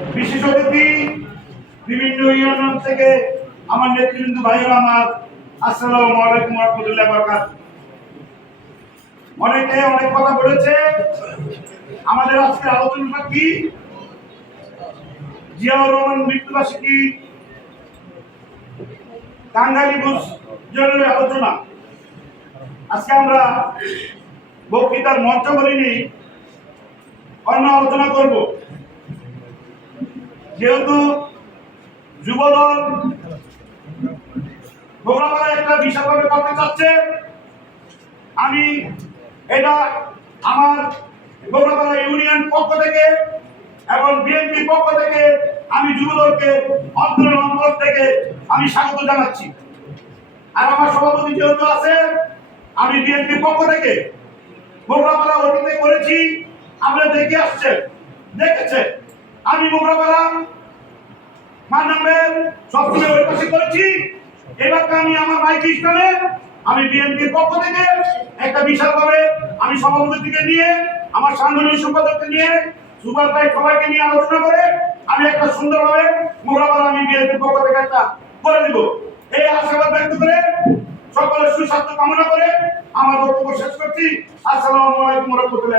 বিশেষ অতিথি বিভিন্ন ইউনিয়ন থেকে আমার নেতৃবৃন্দ ভাইরা আমার, আসসালামু আলাইকুম ওয়া রাহমাতুল্লাহি ওয়া বারাকাতুহু। অনেকে অনেক কথা বলেছে। আমাদের আজকে আলোচনাটা কি? জিয়াউর রহমান মৃত্যুবার্ষিকী টাঙ্গাইল জরুরি আলোচনা। আজকে আমরা বক্তৃতার মঞ্চ করিনি, অন্য আলোচনা করব। যেহেতু যুবদল বগুড়াপাড়ায় একটা বিশালভাবে করতে চাচ্ছে, আমি এটা আমার বগুড়াপাড়া ইউনিয়ন পক্ষ থেকে এবং বিএনপির পক্ষ থেকে আমি যুবদলকে অন্তর থেকে আমি স্বাগত জানাচ্ছি। আর আমার সভাপতি যেহেতু আছে, আমি বিএনপির পক্ষ থেকে বগুড়াপাড়া অতীতে করেছি, আমরা দেখে আসছেন, দেখেছেন। আমি বগুড়াপাড়া মানবের সবসময় ওই পাশে করেছি। এবার আমি আমার মাইক স্থানে আমি বিএনপির পক্ষ থেকে একটা বিশালভাবে আমি সভাপতিকে নিয়ে, আমার সাংগঠনিক সম্পাদককে নিয়ে, সুপার ভাই সবাইকে নিয়ে আলোচনা করে আমি একটা সুন্দরভাবে বগুড়াপাড়া আমি বিএনপির পক্ষ থেকে একটা করে দিব। এই আশীর্বাদ ব্যক্ত করে সকলের সুস্বাস্থ্য কামনা করে আমার বক্তব্য শেষ করছি। আসসালামু আলাইকুম ওয়া রাহমাতুল্লাহ।